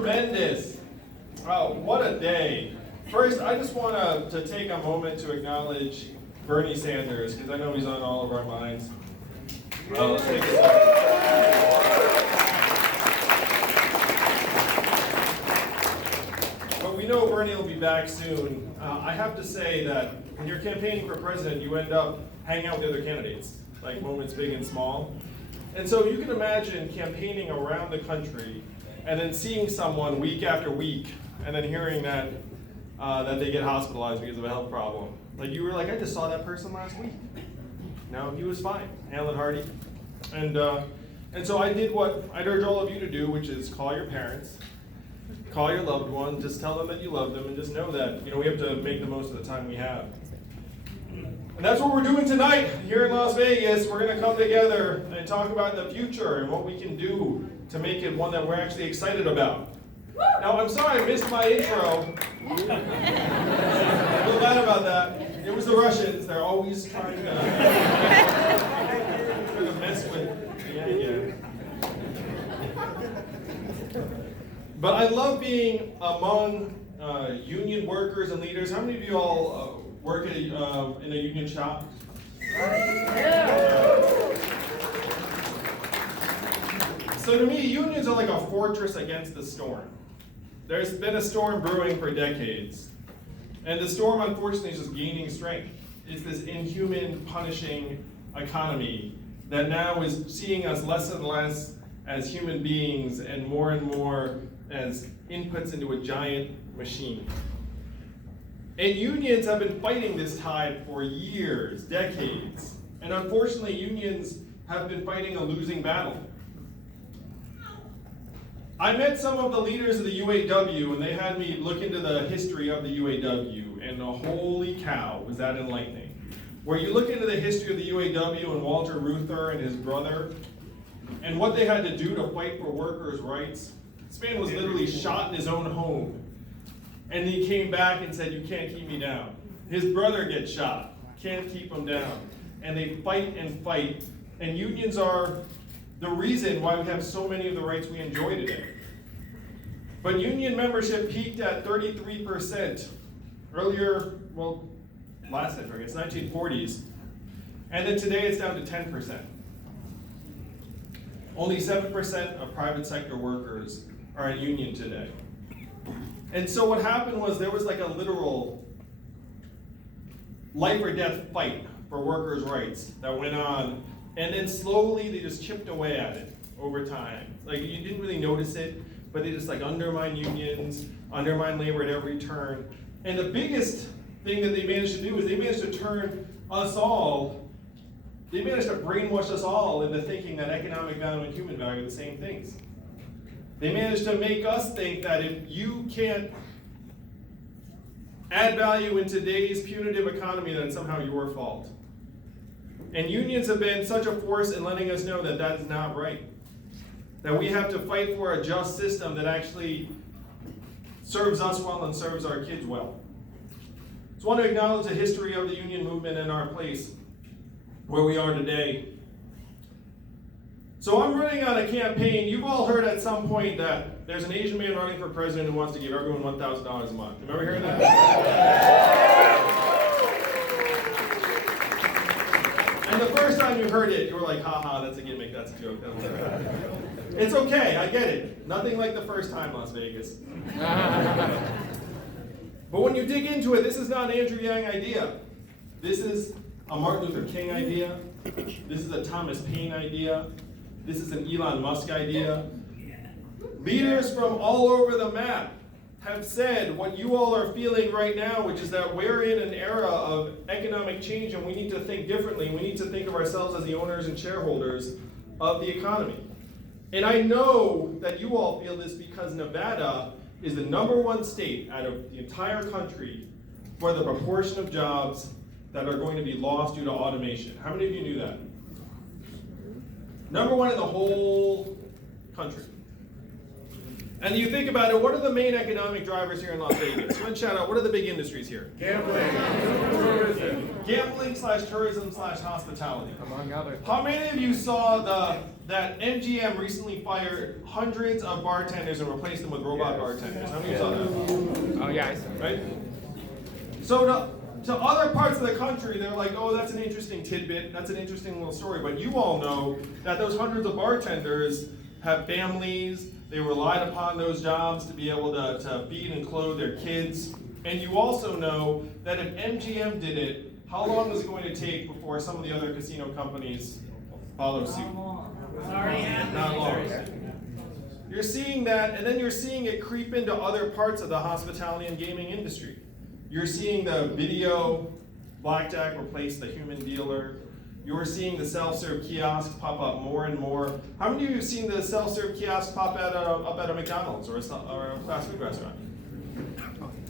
tremendous. Oh, what a day. First, I just want to take a moment to acknowledge Bernie Sanders, because I know he's on all of our minds. Let's take a second. But we know Bernie will be back soon. I have to say that when you're campaigning for president, you end up hanging out with other candidates, like moments big and small. And so you can imagine campaigning around the country and then seeing someone week after week and then hearing that they get hospitalized because of a health problem. Like you were like, I just saw that person last week. No, he was fine, hale and hearty. And so I did what I'd urge all of you to do, which is call your parents, call your loved ones, just tell them that you love them, and just know that we have to make the most of the time we have. And that's what we're doing tonight here in Las Vegas. We're going to come together and talk about the future and what we can do to make it one that we're actually excited about. Now, I'm sorry I missed my intro. A little bad about that. It was the Russians. They're always trying to mess with the again. But I love being among union workers and leaders. How many of you all work in a union shop? So to me, unions are like a fortress against the storm. There's been a storm brewing for decades. And the storm, unfortunately, is just gaining strength. It's this inhuman, punishing economy that now is seeing us less and less as human beings and more as inputs into a giant machine. And unions have been fighting this tide for years, decades. And unfortunately, unions have been fighting a losing battle. I met some of the leaders of the UAW, and they had me look into the history of the UAW, and holy cow, was that enlightening. Where you look into the history of the UAW and Walter Reuther and his brother, and what they had to do to fight for workers' rights. This man was literally shot in his own home. And he came back and said, you can't keep me down. His brother gets shot, can't keep him down. And they fight and fight. And unions are the reason why we have so many of the rights we enjoy today. But union membership peaked at 33% earlier, last century, it's 1940s. And then today it's down to 10%. Only 7% of private sector workers are in union today. And so what happened was there was like a literal life or death fight for workers' rights that went on. And then slowly they just chipped away at it over time. Like you didn't really notice it, but they just like undermine unions, undermine labor at every turn. And the biggest thing that they managed to do is they managed to turn us all, they managed to brainwash us all into thinking that economic value and human value are the same things. They managed to make us think that if you can't add value in today's punitive economy, then it's somehow your fault. And unions have been such a force in letting us know that that's not right. That we have to fight for a just system that actually serves us well and serves our kids well. So I want to acknowledge the history of the union movement and our place where we are today. So I'm running on a campaign. You've all heard at some point that there's an Asian man running for president who wants to give everyone $1,000 a month. Remember hearing that? And the first time you heard it, you were like, haha, that's a gimmick, that's a joke. It's okay, I get it. Nothing like the first time, Las Vegas. But when you dig into it, this is not an Andrew Yang idea. This is a Martin Luther King idea. This is a Thomas Paine idea. This is an Elon Musk idea. Leaders from all over the map have said what you all are feeling right now, which is that we're in an era of economic change and we need to think differently. We need to think of ourselves as the owners and shareholders of the economy. And I know that you all feel this because Nevada is the #1 state out of the entire country for the proportion of jobs that are going to be lost due to automation. How many of you knew that? #1 in the whole country. And you think about it, what are the main economic drivers here in Las Vegas? One shout out, what are the big industries here? Gambling slash tourism slash hospitality. Among others. How many of you saw that MGM recently fired hundreds of bartenders and replaced them with robot bartenders? How many of you saw that? Oh yeah, I saw. Right? So to other parts of the country, they're like, oh, that's an interesting tidbit, that's an interesting little story, but you all know that those hundreds of bartenders have families, they relied upon those jobs to be able to feed and clothe their kids, and you also know that if MGM did it, how long is it going to take before some of the other casino companies follow suit? Not long. You're seeing that, and then you're seeing it creep into other parts of the hospitality and gaming industry. You're seeing the video blackjack replace the human dealer. You're seeing the self-serve kiosks pop up more and more. How many of you have seen the self-serve kiosks pop up at a McDonald's or a fast food restaurant?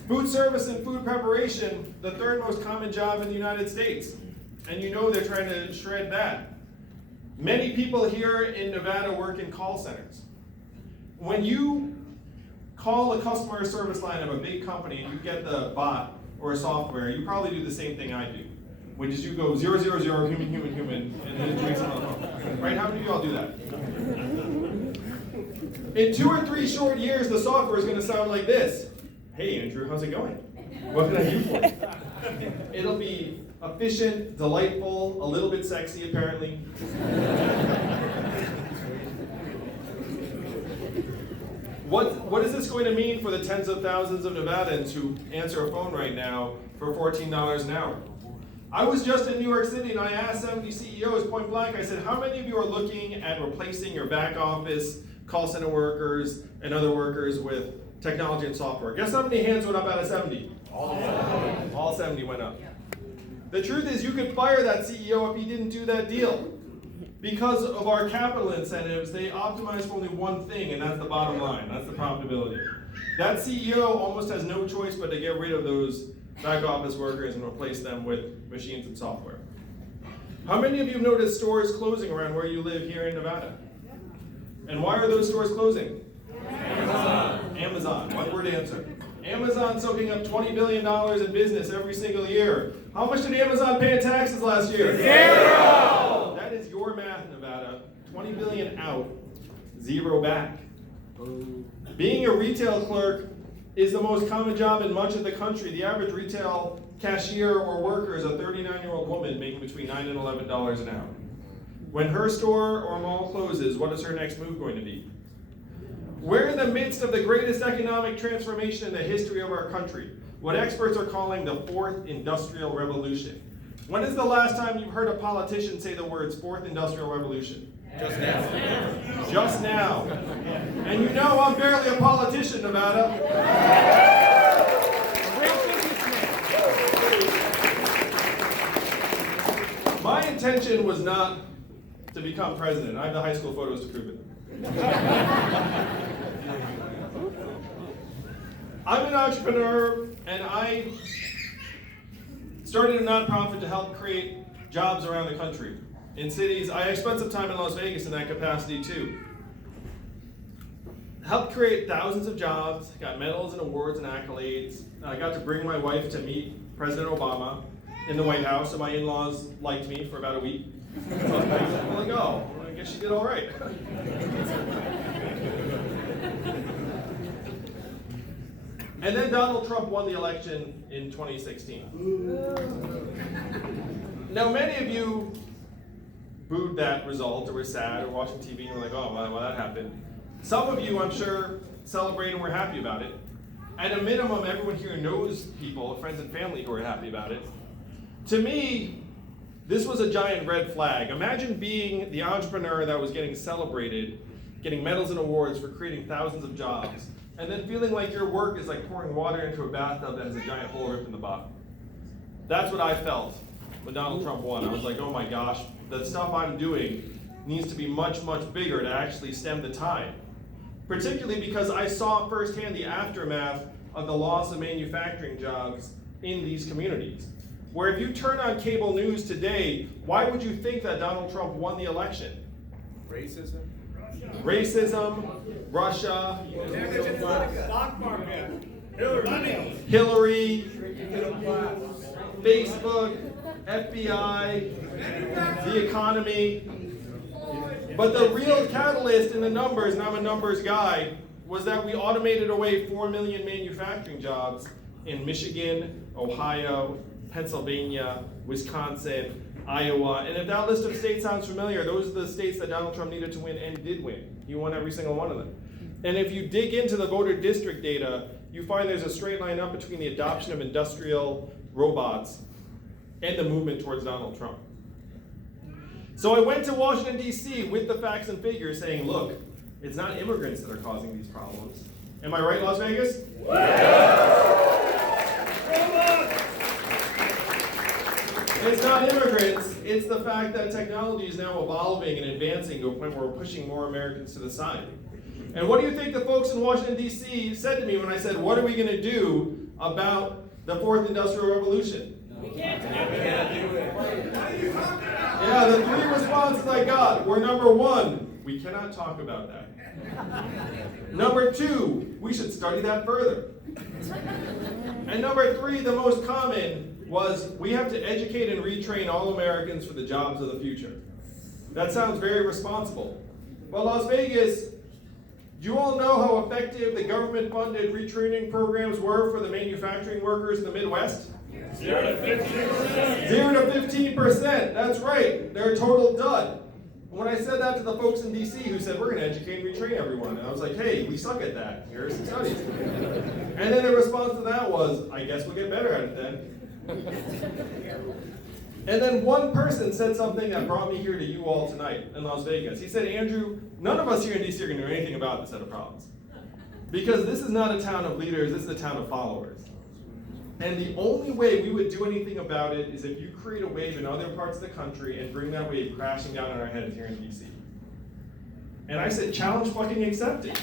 Food service and food preparation, the third most common job in the United States. And you know they're trying to shred that. Many people here in Nevada work in call centers. When you call a customer service line of a big company and you get the bot or software, you probably do the same thing I do, which is you go 000, human, and then it drinks on the phone. Right? How many of you all do that? In 2 or 3 short years, the software is going to sound like this. Hey, Andrew, how's it going? What can I do for you? It'll be efficient, delightful, a little bit sexy, apparently. What is this going to mean for the tens of thousands of Nevadans who answer a phone right now for $14 an hour? I was just in New York City and I asked 70 CEOs point blank, I said, how many of you are looking at replacing your back office, call center workers, and other workers with technology and software? Guess how many hands went up out of 70? All 70 went up. The truth is you could fire that CEO if he didn't do that deal. Because of our capital incentives, they optimize for only one thing, and that's the bottom line. That's the profitability. That CEO almost has no choice but to get rid of those back office workers and replace them with machines and software. How many of you have noticed stores closing around where you live here in Nevada? And why are those stores closing? Amazon. One word answer. Amazon soaking up $20 billion in business every single year. How much did Amazon pay in taxes last year? 0! That is your math, Nevada. 20 billion out, 0 back. Being a retail clerk is the most common job in much of the country. The average retail cashier or worker is a 39-year-old woman making between $9 and $11 an hour. When her store or mall closes, what is her next move going to be? We're in the midst of the greatest economic transformation in the history of our country, what experts are calling the 4th Industrial Revolution. When is the last time you've heard a politician say the words 4th Industrial Revolution? Just now. Just now. And you know I'm barely a politician, Nevada. My intention was not to become president. I have the high school photos to prove it. I'm an entrepreneur, and I started a nonprofit to help create jobs around the country. In cities, I spent some time in Las Vegas in that capacity too. Helped create thousands of jobs, got medals and awards and accolades. I got to bring my wife to meet President Obama in the White House, so my in-laws liked me for about a week. So I'm like, oh, I guess she did all right. And then Donald Trump won the election in 2016. Now, many of you booed that result, or were sad, or watching TV and were like, oh, well, that happened. Some of you, I'm sure, celebrated and were happy about it. At a minimum, everyone here knows people, friends and family, who are happy about it. To me, this was a giant red flag. Imagine being the entrepreneur that was getting celebrated, getting medals and awards for creating thousands of jobs, and then feeling like your work is like pouring water into a bathtub that has a giant hole ripped in the bottom. That's what I felt when Donald Trump won. I was like, oh my gosh, the stuff I'm doing needs to be much, much bigger to actually stem the tide. Particularly because I saw firsthand the aftermath of the loss of manufacturing jobs in these communities. Where if you turn on cable news today, why would you think that Donald Trump won the election? Racism? Racism, Russia, Stock market. Hillary, Facebook, FBI, the economy. But the real catalyst in the numbers, and I'm a numbers guy, was that we automated away 4 million manufacturing jobs in Michigan, Ohio, Pennsylvania, Wisconsin, Iowa. And if that list of states sounds familiar, those are the states that Donald Trump needed to win and did win. He won every single one of them. And if you dig into the voter district data, you find there's a straight line up between the adoption of industrial robots and the movement towards Donald Trump. So I went to Washington, D.C. with the facts and figures saying, look, it's not immigrants that are causing these problems. Am I right, Las Vegas? It's not immigrants, it's the fact that technology is now evolving and advancing to a point where we're pushing more Americans to the side. And what do you think the folks in Washington, D.C. said to me when I said, what are we going to do about the fourth industrial revolution? We can't do it. Yeah, the three responses I got were: number one, we cannot talk about that. Number two, we should study that further. And number three, the most common, was we have to educate and retrain all Americans for the jobs of the future. That sounds very responsible. But Las Vegas, do you all know how effective the government-funded retraining programs were for the manufacturing workers in the Midwest? 0 to 15%. 0 to 15%, that's right. They're a total dud. And when I said that to the folks in DC who said, we're going to educate and retrain everyone, and I was like, hey, we suck at that. Here are some studies. And then the response to that was, I guess we'll get better at it then. And then one person said something that brought me here to you all tonight in Las Vegas. He said, Andrew, none of us here in DC are going to do anything about this set of problems. Because this is not a town of leaders, this is a town of followers. And the only way we would do anything about it is if you create a wave in other parts of the country and bring that wave crashing down on our heads here in DC. And I said, challenge fucking accepted.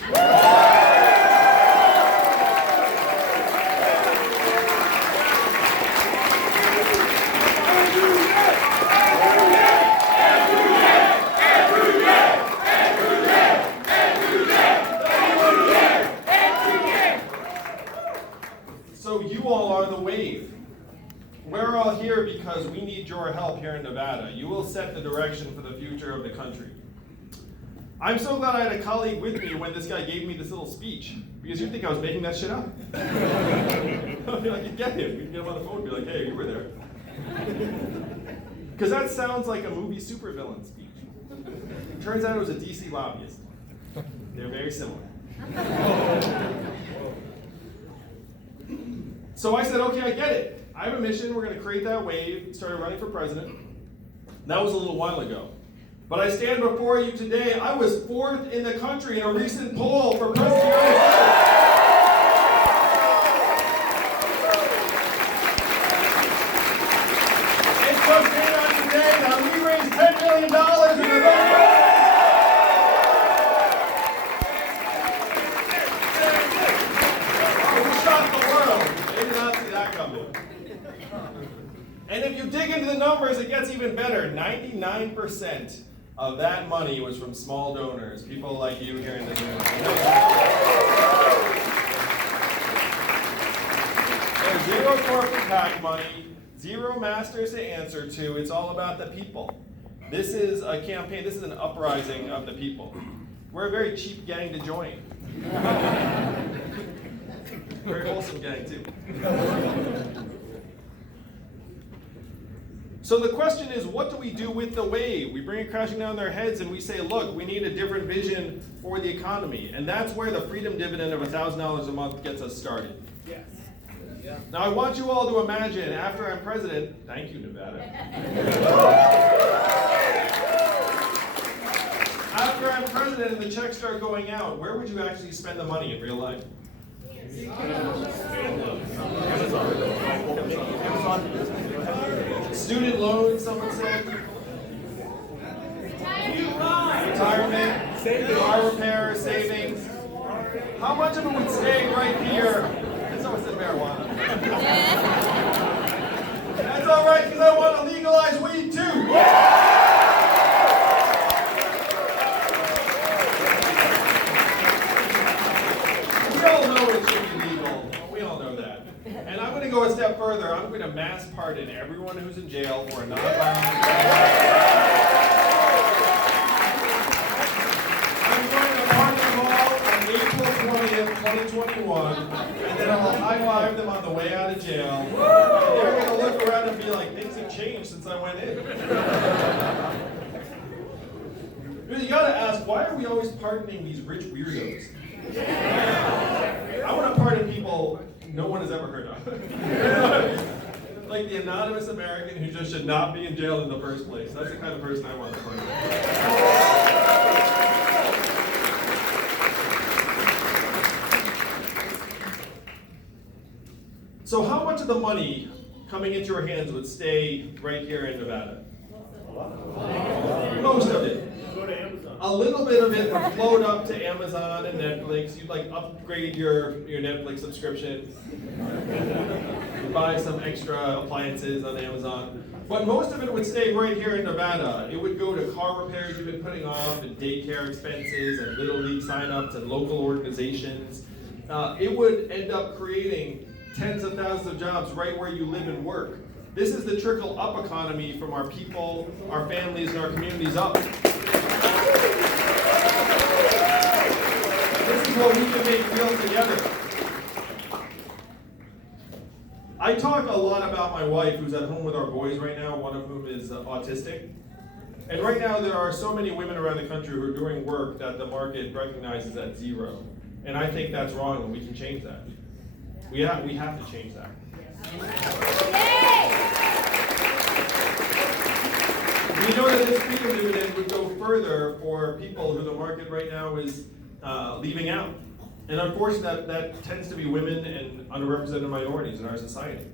So you all are the wave. We're all here because we need your help here in Nevada. You will set the direction for the future of the country. I'm so glad I had a colleague with me when this guy gave me this little speech, because you'd think I was making that shit up. I'd be like, you get him. We can get him on the phone and be like, hey, you were there. Because that sounds like a movie supervillain speech. Turns out it was a DC lobbyist. They're very similar. So I said, okay, I get it. I have a mission. We're going to create that wave. Started running for president. That was a little while ago. But I stand before you today. I was 4th in the country in a recent poll for president of the United States. It just came out today that we raised $10 million in the And if you dig into the numbers, it gets even better. 99% of that money was from small donors, people like you here in the room. There's zero corporate PAC money, zero masters to answer to. It's all about the people. This is a campaign, this is an uprising of the people. We're a very cheap gang to join. Very wholesome gang, too. So the question is, what do we do with the wave? We bring it crashing down their heads and we say, look, we need a different vision for the economy. And that's where the freedom dividend of $1,000 a month gets us started. Yes. Yeah. Now I want you all to imagine, after I'm president, thank you, Nevada. After I'm president and the checks start going out, where would you actually spend the money in real life? Student loans, someone said. Retirement, car repair, savings. How much of it would stay right here? Someone said marijuana. That's all right, because I want to legalize weed too. mass pardon everyone who's in jail for a nonviolent. I'm going to pardon them all on April 20th, 2021, and then I'll high-five them on the way out of jail. And they're going to look around and be like, things have changed since I went in. You gotta ask, why are we always pardoning these rich weirdos? I want to pardon people no one has ever heard of. Like the anonymous American who just should not be in jail in the first place. That's the kind of person I want to pardon. So how much of the money coming into your hands would stay right here in Nevada? Most of it. Go to Amazon. A little bit of it would float up to Amazon and Netflix. You'd like upgrade your Netflix subscription. You'd buy some extra appliances on Amazon. But most of it would stay right here in Nevada. It would go to car repairs you've been putting off, and daycare expenses, and Little League signups, and local organizations. It would end up creating tens of thousands of jobs right where you live and work. This is the trickle-up economy from our people, our families, and our communities up. This is what we can make real together. I talk a lot about my wife, who's at home with our boys right now, one of whom is autistic. And right now there are so many women around the country who are doing work that the market recognizes at zero. And I think that's wrong, and we can change that. We have to change that. We know that this freedom dividend would go further for people who the market right now is leaving out. And unfortunately, that tends to be women and underrepresented minorities in our society.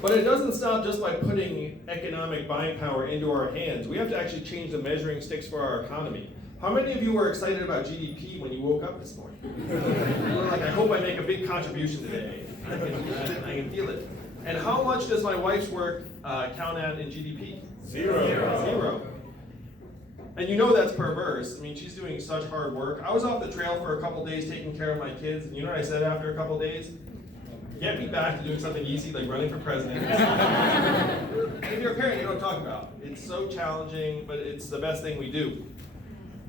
But it doesn't stop just by putting economic buying power into our hands. We have to actually change the measuring sticks for our economy. How many of you were excited about GDP when you woke up this morning? You were like, I hope I make a big contribution today. I can feel it. And how much does my wife's work count at in GDP? Zero. And you know that's perverse. I mean, she's doing such hard work. I was off the trail for a couple days taking care of my kids, and you know what I said after a couple days? Get me back to doing something easy like running for president. If you're a parent, you don't talk about it. It's so challenging, but it's the best thing we do.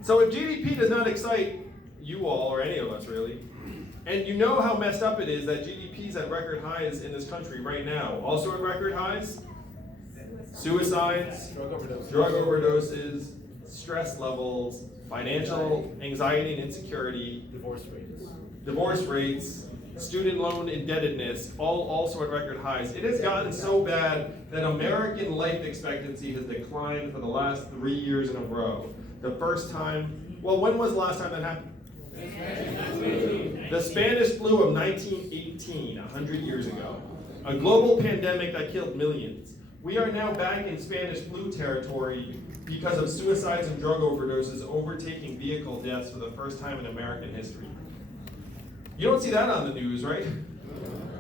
So if GDP does not excite you all, or any of us really, and you know how messed up it is that GDP is at record highs in this country right now, also at record highs, suicides, drug overdoses, stress levels, financial anxiety and insecurity, divorce rates, student loan indebtedness, all also at record highs. It has gotten so bad that American life expectancy has declined for the last 3 years in a row. The first time, well, when was the last time that happened? The Spanish flu of 1918, 100 years ago. A global pandemic that killed millions. We are now back in Spanish flu territory because of suicides and drug overdoses overtaking vehicle deaths for the first time in American history. You don't see that on the news, right?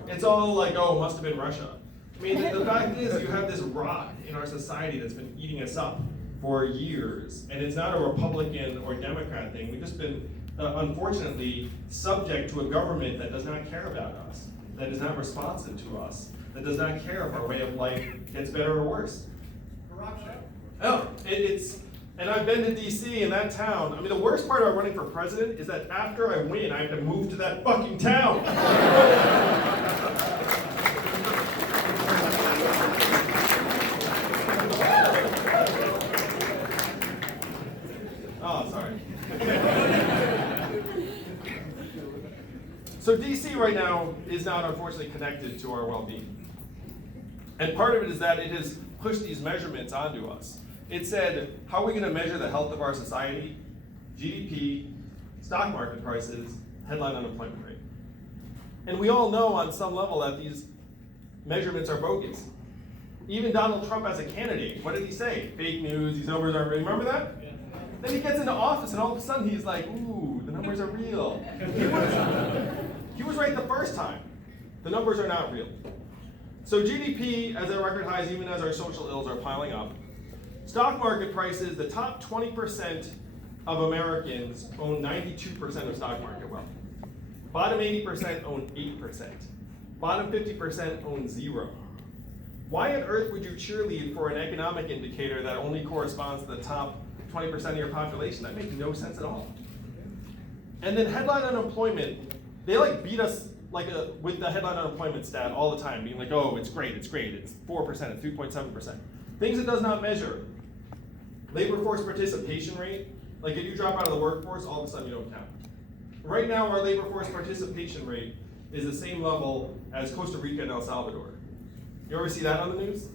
It's all like, oh, it must have been Russia. I mean, the fact is you have this rot in our society that's been eating us up for years, and it's not a Republican or Democrat thing. We've just been, unfortunately, subject to a government that does not care about us, that is not responsive to us, that does not care if our way of life gets better or worse. Corruption. Oh, and I've been to DC, and that town, I mean, the worst part about running for president is that after I win, I have to move to that fucking town. Oh, sorry. So DC right now is not unfortunately connected to our well-being. And part of it is that it has pushed these measurements onto us. It said, how are we going to measure the health of our society? GDP, stock market prices, headline unemployment rate. And we all know on some level that these measurements are bogus. Even Donald Trump as a candidate, what did he say? Fake news, these numbers aren't real. Remember that? Then he gets into office and all of a sudden he's like, ooh, the numbers are real. He was right the first time. The numbers are not real. So GDP as at record highs, even as our social ills are piling up. Stock market prices, the top 20% of Americans own 92% of stock market wealth. Bottom 80% own 8%. Bottom 50% own 0. Why on earth would you cheerlead for an economic indicator that only corresponds to the top 20% of your population? That makes no sense at all. And then headline unemployment, they like beat us with the headline unemployment stat all the time, being like, oh, it's great, it's 4%, it's 3.7%. Things it does not measure. Labor force participation rate, like if you drop out of the workforce, all of a sudden you don't count. Right now, our labor force participation rate is the same level as Costa Rica and El Salvador. You ever see that on the news?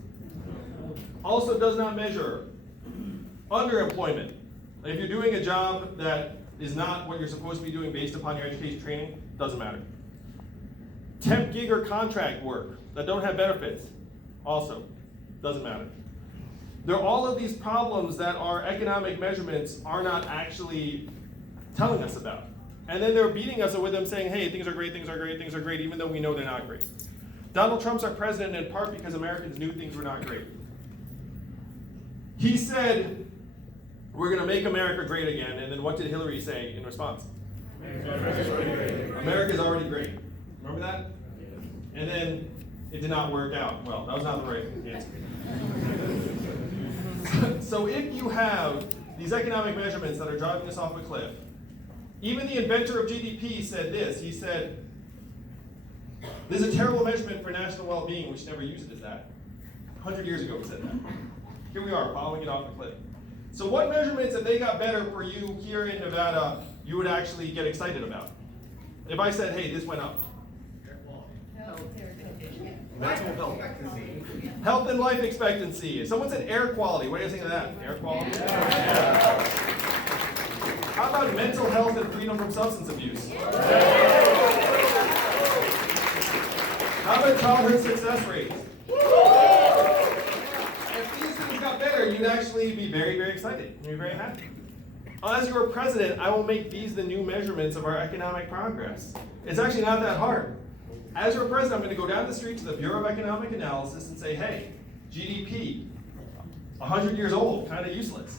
Also does not measure underemployment. If you're doing a job that is not what you're supposed to be doing based upon your education training, doesn't matter. Temp, gig, or contract work that don't have benefits, also doesn't matter. There are all of these problems that our economic measurements are not actually telling us about. And then they're beating us with them saying, hey, things are great, things are great, things are great, even though we know they're not great. Donald Trump's our president in part because Americans knew things were not great. He said, we're going to make America great again, and then what did Hillary say in response? America's already great. Remember that? And then it did not work out. Well, that was not the right answer. So if you have these economic measurements that are driving us off a cliff, even the inventor of GDP said this. He said, this is a terrible measurement for national well-being. We should never use it as that. 100 years ago he said that. Here we are, following it off the cliff. So what measurements, if they got better for you here in Nevada, you would actually get excited about? If I said, hey, this went up. Health and life expectancy. If someone said air quality, what do you think of that? Air quality? Yeah. How about mental health and freedom from substance abuse? How about childhood success rates? If these things got better, you'd actually be very, very excited. You'd be very happy. As your president, I will make these the new measurements of our economic progress. It's actually not that hard. As your president, I'm going to go down the street to the Bureau of Economic Analysis and say, hey, GDP, 100 years old, kind of useless.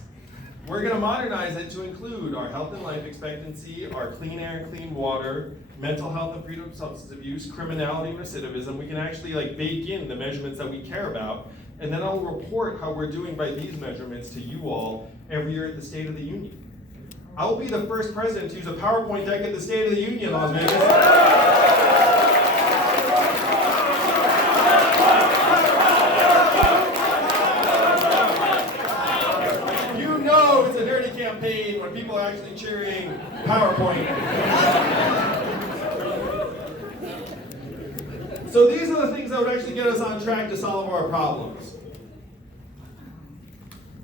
We're going to modernize it to include our health and life expectancy, our clean air and clean water, mental health and freedom from substance abuse, criminality and recidivism. We can actually bake in the measurements that we care about, and then I'll report how we're doing by these measurements to you all every year at the State of the Union. I will be the first president to use a PowerPoint deck at the State of the Union, Las Vegas. Campaign when people are actually cheering PowerPoint. So these are the things that would actually get us on track to solve our problems.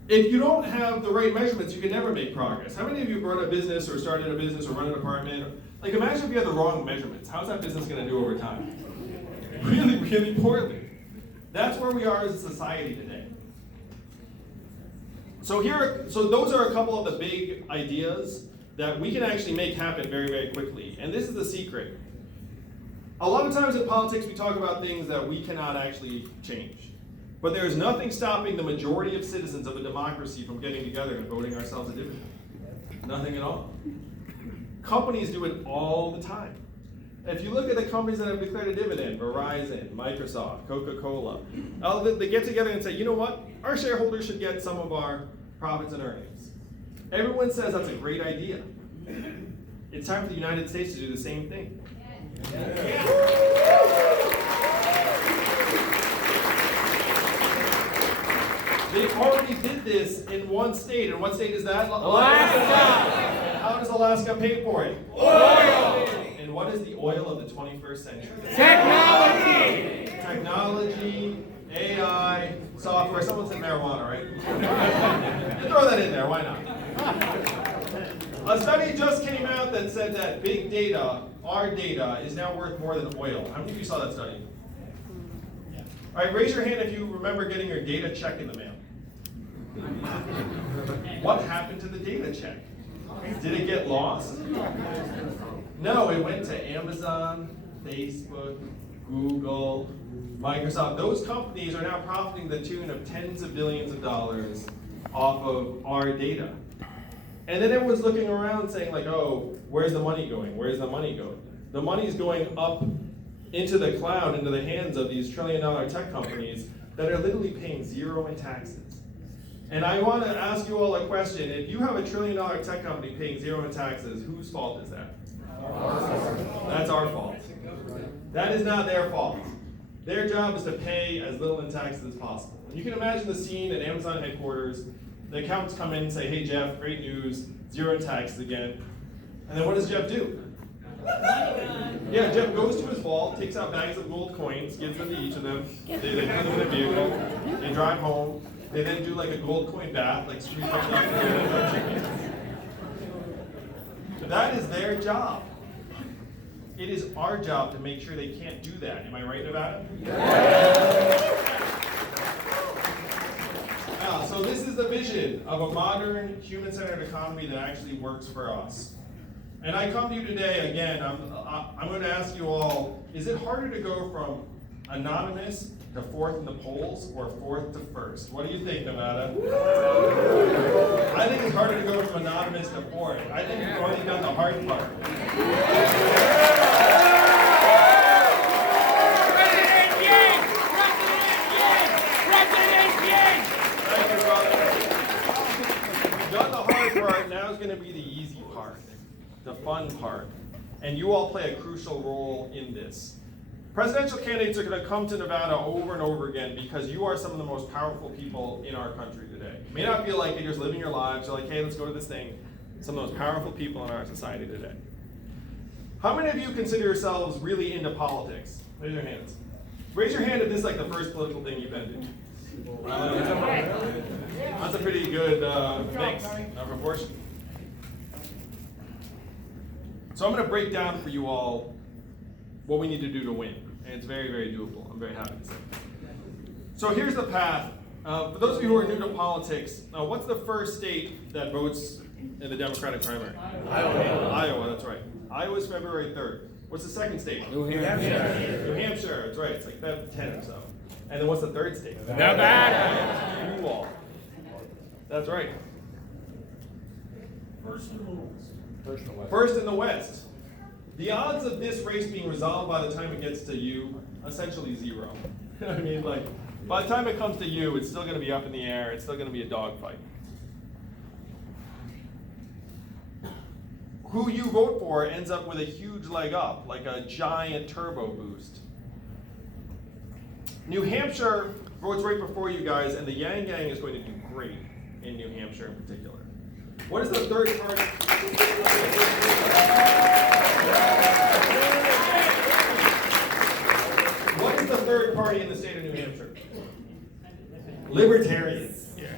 If you don't have the right measurements, you can never make progress. How many of you run a business or started a business or run an apartment? Imagine if you had the wrong measurements. How's that business going to do over time? Really, really poorly. That's where we are as a society today. So those are a couple of the big ideas that we can actually make happen very, very quickly. And this is the secret. A lot of times in politics, we talk about things that we cannot actually change. But there is nothing stopping the majority of citizens of a democracy from getting together and voting ourselves a dividend. Nothing at all. Companies do it all the time. If you look at the companies that have declared a dividend, Verizon, Microsoft, Coca-Cola, they get together and say, you know what? Our shareholders should get some of our profits and earnings. Everyone says that's a great idea. It's time for the United States to do the same thing. Yeah. They already did this in one state. And what state is that? Alaska. How does Alaska pay for it? Oil. And what is the oil of the 21st century? Technology. Technology, AI, software. Someone said marijuana, right? Throw that in there. Why not? A study just came out that said that big data, our data, is now worth more than oil. How many of you saw that study? All right, raise your hand if you remember getting your data check in the mail. What happened to the data check? Did it get lost? No, it went to Amazon, Facebook, Google, Microsoft. Those companies are now profiting the tune of tens of billions of dollars off of our data. And then everyone's looking around saying oh, where's the money going? Where's the money going? the money's going up into the cloud, into the hands of these trillion-dollar tech companies that are literally paying zero in taxes. And I want to ask you all a question. If you have a trillion-dollar tech company paying zero in taxes, whose fault is that? That's our fault. That is not their fault. Their job is to pay as little in taxes as possible. And you can imagine the scene at Amazon headquarters. The accountants come in and say, hey Jeff, great news, zero in taxes again. And then what does Jeff do? Yeah, Jeff goes to his vault, takes out bags of gold coins, gives them to each of them. They put them in a vehicle, they drive home, they then do like a gold coin bath, like Street Fighter. That is their job. It is our job to make sure they can't do that. Am I right about it? So this is the vision of a modern, human-centered economy that actually works for us. And I come to you today, again, I'm going to ask you all, is it harder to go from anonymous to fourth in the polls or fourth to first? What do you think, Nevada? I think it's harder to go from anonymous to fourth. I think you've already done the hard part. Thank you, brother. You've done the hard part, now is going to be the easy part, the fun part. And you all play a crucial role in this. Presidential candidates are going to come to Nevada over and over again because you are some of the most powerful people in our country today. You may not feel like you're just living your lives. You're like, hey, let's go to this thing. Some of the most powerful people in our society today. How many of you consider yourselves really into politics? Raise your hands. Raise your hand if this is like the first political thing you've been to. That's a pretty good mix of proportion. So I'm going to break down for you all what we need to do to win. And it's very, very doable. I'm very happy to say. So here's the path. For those of you who are new to politics, what's the first state that votes in the Democratic primary? Iowa, that's right. Iowa's February 3rd. What's the second state? New Hampshire. New Hampshire, that's right. It's like 10 or so. And then what's the third state? Nevada. You all. That's right. First in the West. The odds of this race being resolved by the time it gets to you, essentially zero. I mean, like, by the time it comes to you, it's still going to be up in the air. It's still going to be a dogfight. Who you vote for ends up with a huge leg up, like a giant turbo boost. New Hampshire votes right before you guys, and the Yang Gang is going to do great in New Hampshire in particular. What is the third party? What is the third party in the state of New Hampshire? Libertarians. Yeah.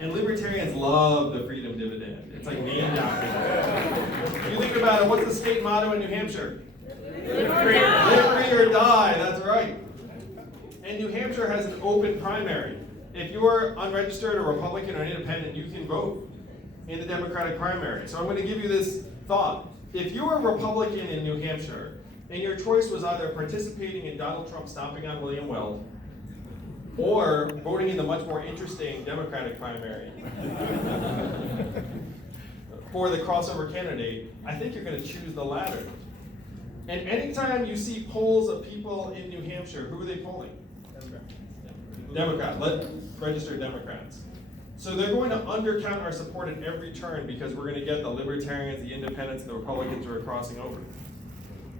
And libertarians love the freedom dividend. It's like named after them. If you think about it, what's the state motto in New Hampshire? Live free or die, that's right. And New Hampshire has an open primary. If you're unregistered or Republican or independent, you can vote in the Democratic primary. So I'm going to give you this thought. If you were a Republican in New Hampshire, and your choice was either participating in Donald Trump stomping on William Weld, or voting in the much more interesting Democratic primary for the crossover candidate, I think you're going to choose the latter. And anytime you see polls of people in New Hampshire, who are they polling? Democrats, registered Democrats. So they're going to undercount our support at every turn because we're going to get the libertarians, the independents, and the Republicans who are crossing over.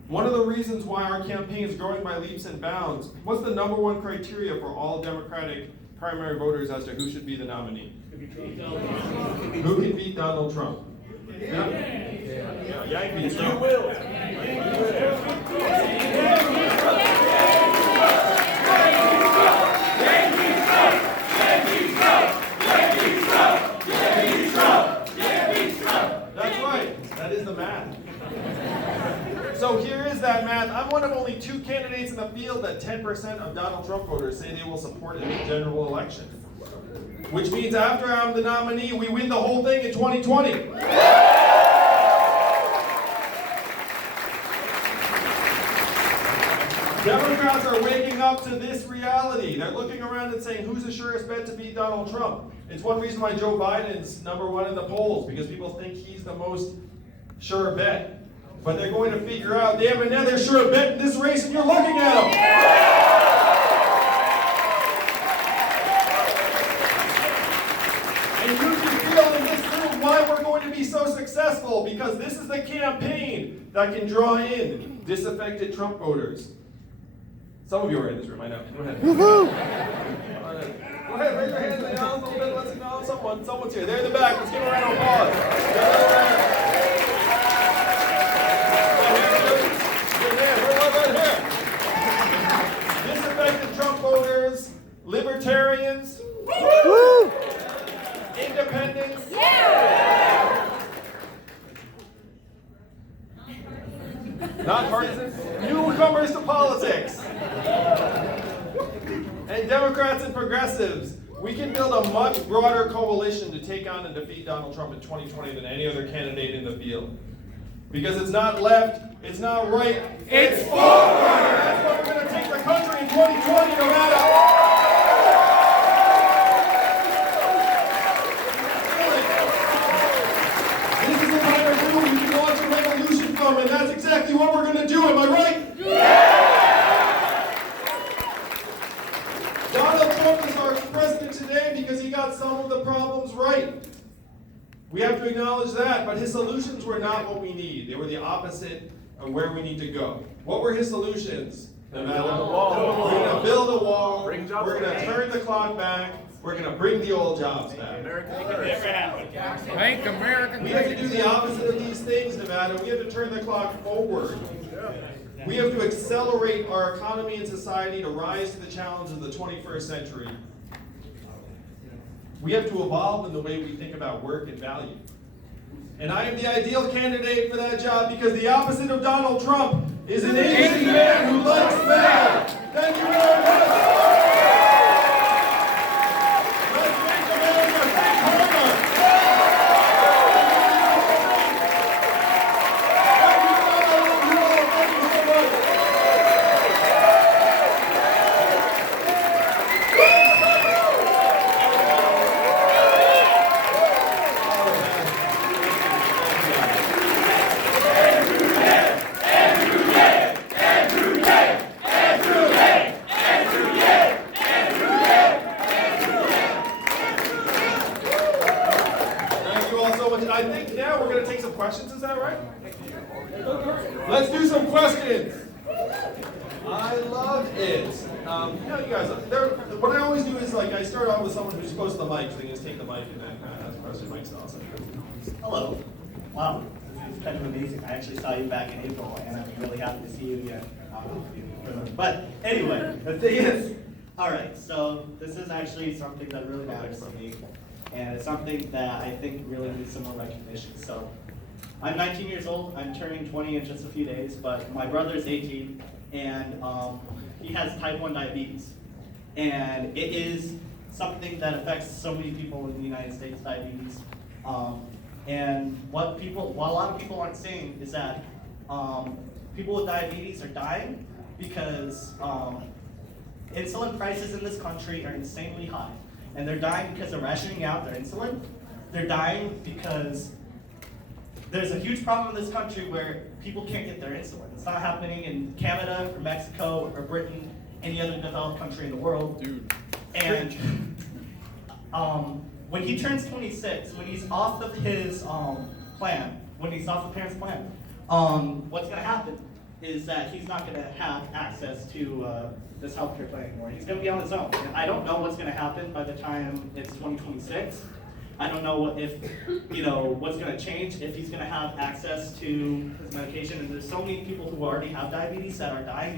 One of the reasons why our campaign is growing by leaps and bounds, what's the number one criteria for all Democratic primary voters as to who should be the nominee? Who can beat Donald Trump? Yeah, Yankees. You will. That's right. That is the math. So here is that math. I'm one of only 2 candidates in the field that 10% of Donald Trump voters say they will support in the general election. Which means after I'm the nominee, we win the whole thing in 2020. Democrats are waking up to this reality. They're looking around and saying, who's the surest bet to beat Donald Trump? It's one reason why Joe Biden's #1 in the polls, because people think he's the most sure bet. But they're going to figure out they have another sure bet in this race, and you're looking at them. And you can feel in this room why we're going to be so successful, because this is the campaign that can draw in disaffected Trump voters. Some of you are in this room, I know. Go ahead. Go ahead, raise your hands a little bit. Let's acknowledge someone. Someone's here. They're in the back. Let's give them a round of applause. Right here. Disaffected Trump voters, libertarians, independents, not partisan, newcomers to politics, and Democrats and progressives. We can build a much broader coalition to take on and defeat Donald Trump in 2020 than any other candidate in the field. Because it's not left, it's not right, it's forward! That's what we're going to take the country in 2020 no matter. This is the kind of room we can launch a revolution from, and that's exactly what we're going to do, am I right? Donald Trump is our president today because he got some of the problems right. We have to acknowledge that, but his solutions were not what we need. They were the opposite of where we need to go. What were his solutions? We're going to build a wall. We're going to turn the clock back. We're going to bring the old jobs back. Make America We have to do the opposite of these things, Nevada. We have to turn the clock forward. We have to accelerate our economy and society to rise to the challenge of the 21st century. We have to evolve in the way we think about work and value. And I am the ideal candidate for that job because the opposite of Donald Trump is an Asian man who likes math. Thank you very much. Let's make America think harder. Thank you all. I love you all. Thank you so much. Thank you all so much. I think now we're going to take some questions. Is that right? Let's do some questions. I love it. You guys, what I always do is I start off with someone who's close to the mic, so they can just take the mic and then ask a question. Mike's awesome. Hello. Wow, this is kind of amazing. I actually saw you back in April, and I'm really happy to see you again. But anyway, the thing is, all right, so this is actually something that really matters to me, and it's something that I think really needs some more recognition. So I'm 19 years old. I'm turning 20 in just a few days, but my brother is 18, and he has type 1 diabetes. And it is something that affects so many people in the United States, diabetes. And what a lot of people aren't saying is that people with diabetes are dying because insulin prices in this country are insanely high. And they're dying because they're rationing out their insulin. They're dying because there's a huge problem in this country where people can't get their insulin. It's not happening in Canada or Mexico or Britain, any other developed country in the world. Dude. And when he turns 26, when he's off of his plan, when he's off the parents' plan, what's going to happen is that he's not going to have access to this healthcare plan anymore. He's going to be on his own. And I don't know what's going to happen by the time it's 2026. I don't know if, what's going to change, if he's going to have access to his medication. And there's so many people who already have diabetes that are dying